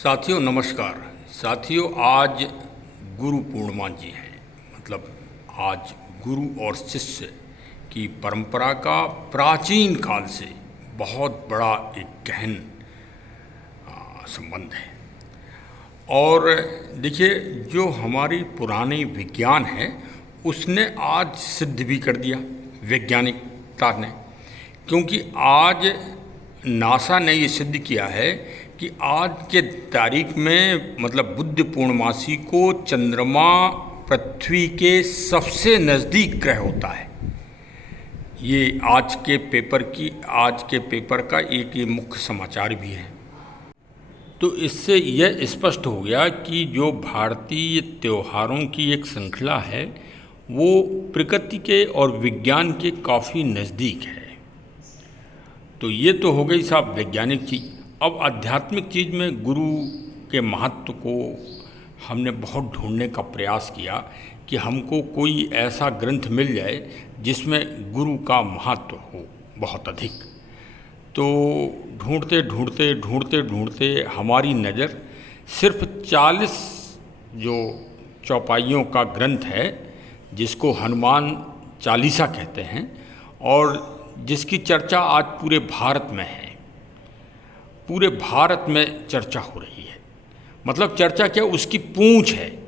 साथियों नमस्कार। साथियों आज गुरु पूर्णिमा जी हैं, मतलब आज गुरु और शिष्य की परंपरा का प्राचीन काल से बहुत बड़ा एक गहन संबंध है। और देखिए, जो हमारी पुरानी विज्ञान है उसने आज सिद्ध भी कर दिया, वैज्ञानिकता ने, क्योंकि आज नासा ने ये सिद्ध किया है कि आज के तारीख में मतलब बुद्ध पूर्णमासी को चंद्रमा पृथ्वी के सबसे नज़दीक ग्रह होता है। ये आज के पेपर का एक ये मुख्य समाचार भी है। तो इससे यह स्पष्ट हो गया कि जो भारतीय त्योहारों की एक श्रृंखला है वो प्रकृति के और विज्ञान के काफ़ी नज़दीक है। तो ये तो हो गई साहब वैज्ञानिक चीज़। अब आध्यात्मिक चीज़ में गुरु के महत्व को हमने बहुत ढूंढने का प्रयास किया कि हमको कोई ऐसा ग्रंथ मिल जाए जिसमें गुरु का महत्व हो बहुत अधिक। तो ढूंढते हमारी नज़र सिर्फ 40 जो चौपाइयों का ग्रंथ है जिसको हनुमान चालीसा कहते हैं और जिसकी चर्चा आज पूरे भारत में है, पूरे भारत में चर्चा हो रही है। मतलब चर्चा क्या, उसकी पूंछ है,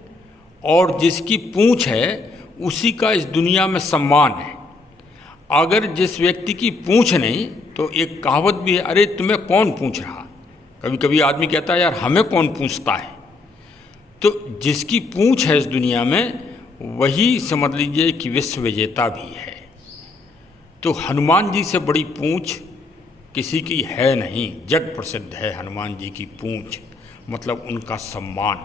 और जिसकी पूंछ है उसी का इस दुनिया में सम्मान है। अगर जिस व्यक्ति की पूंछ नहीं, तो एक कहावत भी है, अरे तुम्हें कौन पूछ रहा। कभी कभी आदमी कहता है यार हमें कौन पूछता है। तो जिसकी पूंछ है इस दुनिया में वही समझ लीजिए कि विश्व विजेता भी है। तो हनुमान जी से बड़ी पूंछ किसी की है नहीं, जग प्रसिद्ध है हनुमान जी की पूंछ, मतलब उनका सम्मान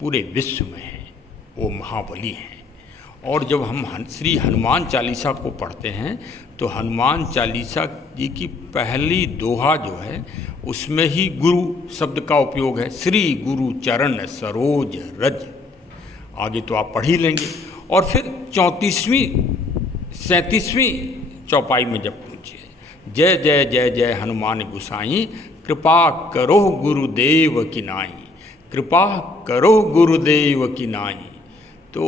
पूरे विश्व में है, वो महाबली हैं। और जब हम श्री हनुमान चालीसा को पढ़ते हैं तो हनुमान चालीसा जी की पहली दोहा जो है उसमें ही गुरु शब्द का उपयोग है, श्री गुरु चरण सरोज रज। आगे तो आप पढ़ ही लेंगे। और फिर 37वीं चौपाई में जब पूछे, जय जय जय जय हनुमान गुसाई, कृपा करो गुरुदेव की नाई, कृपा करो गुरुदेव की नाई। तो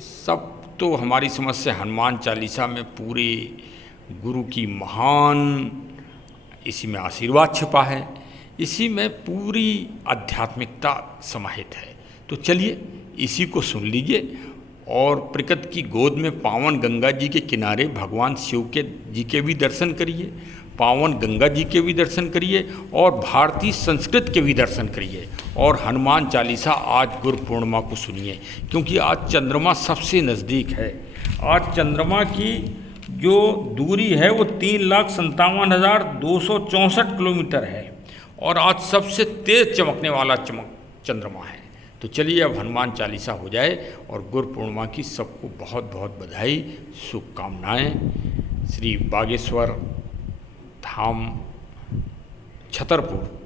सब तो हमारी समझ से हनुमान चालीसा में पूरे गुरु की महान, इसी में आशीर्वाद छिपा है, इसी में पूरी आध्यात्मिकता समाहित है। तो चलिए इसी को सुन लीजिए और प्रकृति की गोद में पावन गंगा जी के किनारे भगवान शिव जी के भी दर्शन करिए, पावन गंगा जी के भी दर्शन करिए और भारतीय संस्कृत के भी दर्शन करिए। और हनुमान चालीसा आज गुरु पूर्णिमा को सुनिए, क्योंकि आज चंद्रमा सबसे नज़दीक है। आज चंद्रमा की जो दूरी है वो 3,57,264 किलोमीटर है और आज सबसे तेज़ चमकने वाला चंद्रमा है। तो चलिए अब हनुमान चालीसा हो जाए और गुरु पूर्णिमा की सबको बहुत बहुत बधाई, शुभकामनाएं। श्री बागेश्वर धाम, छतरपुर।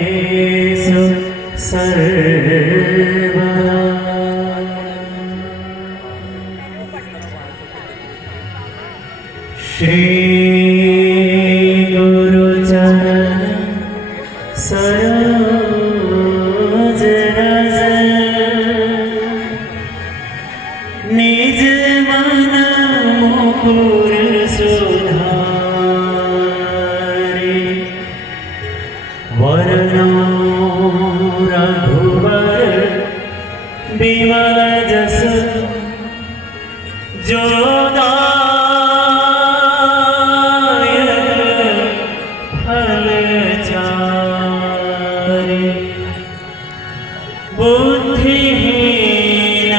सर्वकारेषु सर्वदा श्री गुरुचरण सरोज रज, निज मन मुकुर सुधारे, वरनो रघुवर बिमल जस, जो दायक फल चारे, बुद्धिहीन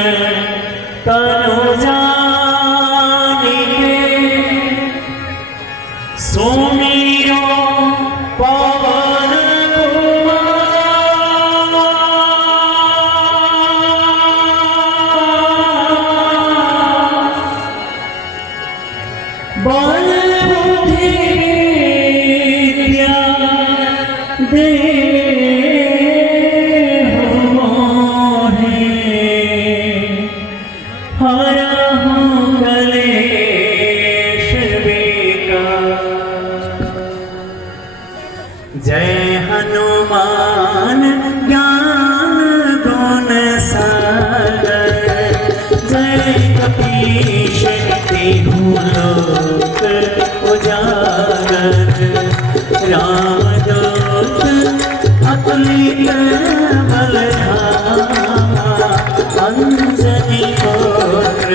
तनु जानिके, सुमिरो पवन दे मोहे हरा हूँ कलेश विकार। जय हनुमान ज्ञान गुण सागर, जय कपीश तिहु लोक उजागर। रामदूत अतुलित बल धामा, अंजनी पुत्र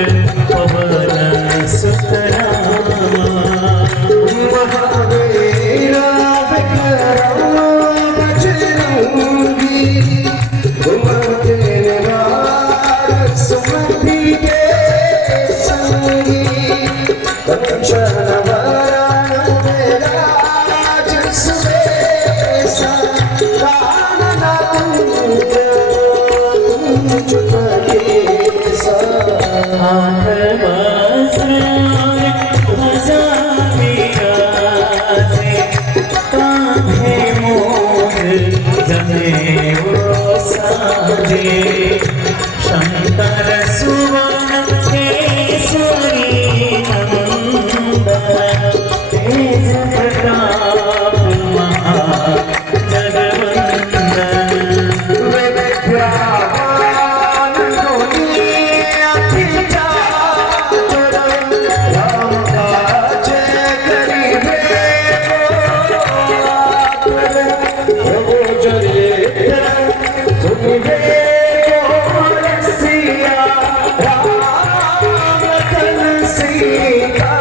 पवन सुत रामा। महावीर विक्रम बजरंगी, कुमति निवार सुमति के संगी। कंचन वरण विराज सुबेसा, कानन कुंज केसा। हाथ वस्त्र ध्वजा विराजे, कांधे मोर जनेऊ साजे। शंकर सुवन केसरी नंदन, तेज प्रताप महाजगवंदन। विद्यावान गुणी अति चातुर, राम काज करिबे को आतुर। प्रभु चरित्र सुनिबे को रसिया, राम लखन सीता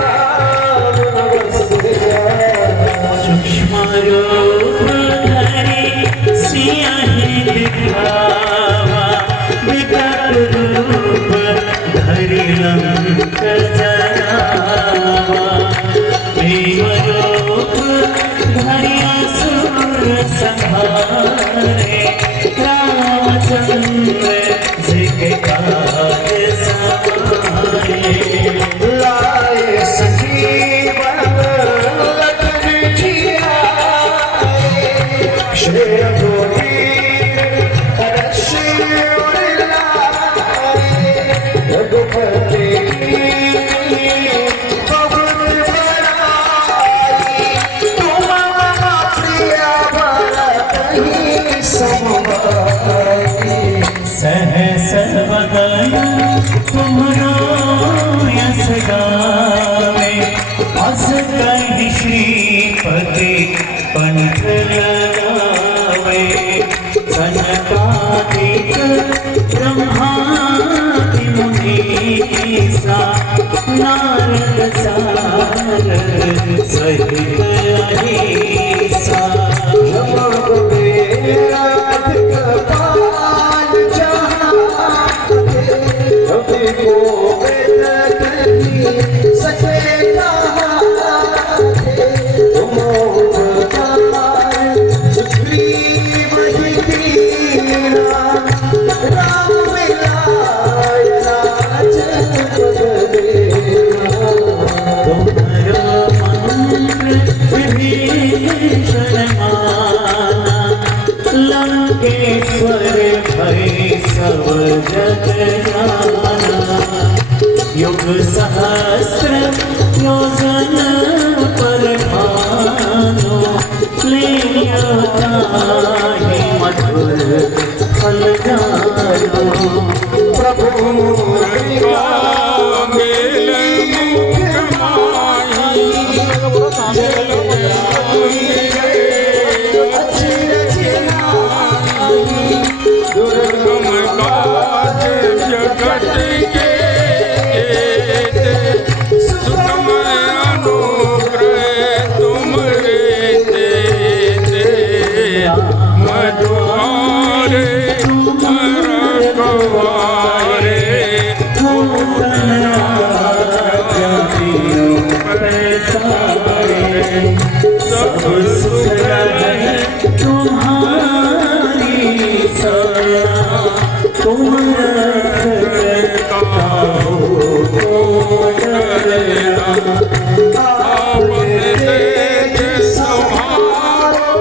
बसिया। सूक्ष्म रूप धरि सियहि दिखावा, विकट रूप धरि लंक जरावा। प्रेम रूप धरि असुर संहारे, रामचंद्र जी के काज सवारे। लाए संजीवन लखन जियाए, श्री रघुवीर हर्ष उर लाए। रघुपति बहुत बड़ाई, तुम मम प्रिय भरतहि समभाई। सहस बदन तुम्हरो यस गावे, अस कहि श्रीपति पंथ लगावे। सनकादिक ब्रह्मादि मुनीसा, नारद सारद सहित अहिसा। लंकेश्वर भय सब जग जाना, युग सहस्र योजन पर भानो। लियो ताहि मधुर फल जानो, प्रभु मेल मुख माही, दुर्गम काज जगत के सुगम अनुग्रह तुमरे तेते। मधुआरे रखवारे, सब सुख रहे तुम्हारी सया। तुम रखता हो डरना, आपने तेज संभारो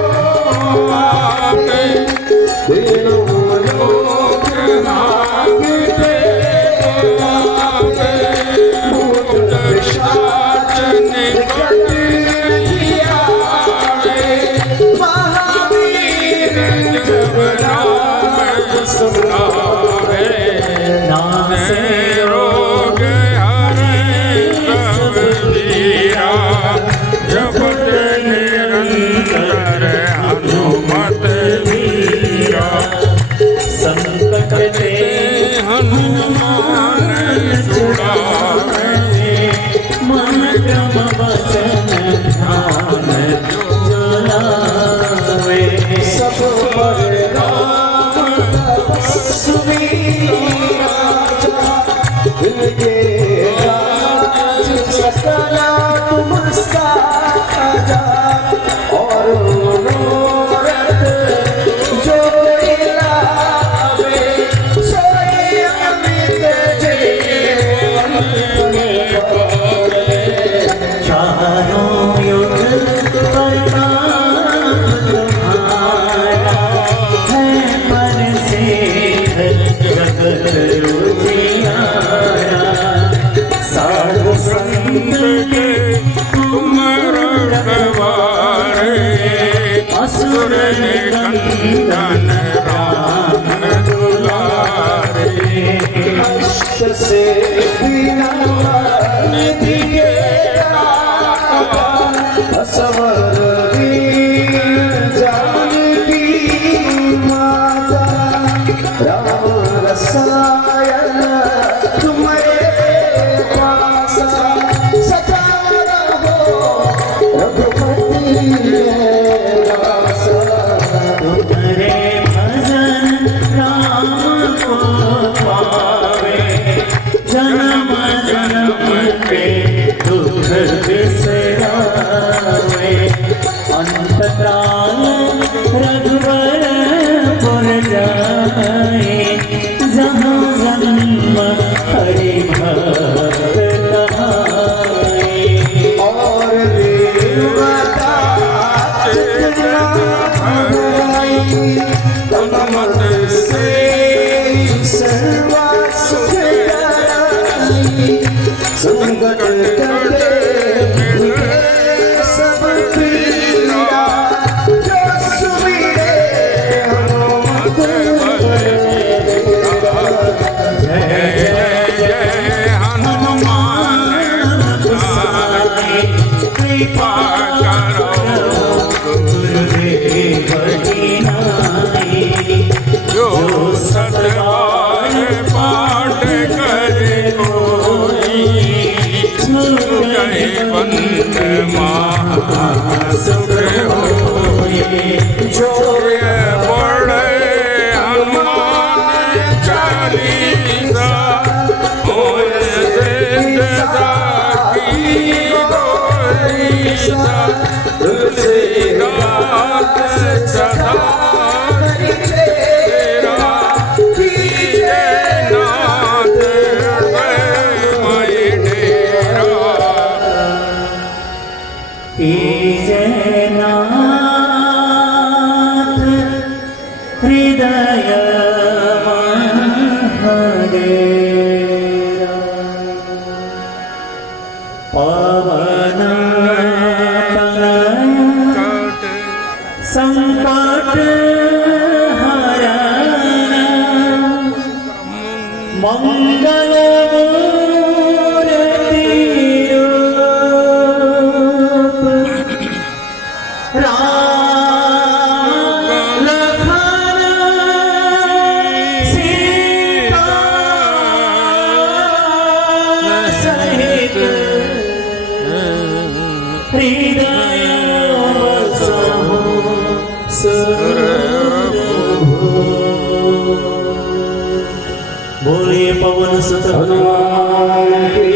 बोलिए पवन सुत हनुमान की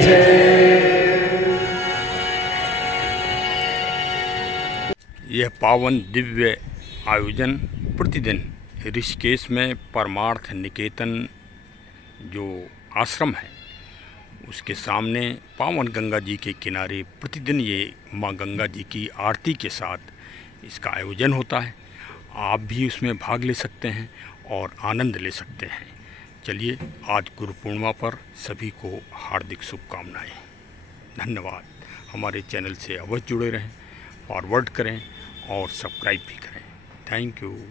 जय। यह पावन दिव्य आयोजन प्रतिदिन ऋषिकेश में परमार्थ निकेतन जो आश्रम है उसके सामने पावन गंगा जी के किनारे प्रतिदिन ये माँ गंगा जी की आरती के साथ इसका आयोजन होता है। आप भी उसमें भाग ले सकते हैं और आनंद ले सकते हैं। चलिए, आज गुरु पूर्णिमा पर सभी को हार्दिक शुभकामनाएं। धन्यवाद। हमारे चैनल से अवश्य जुड़े रहें, फॉरवर्ड करें और सब्सक्राइब भी करें। Thank you.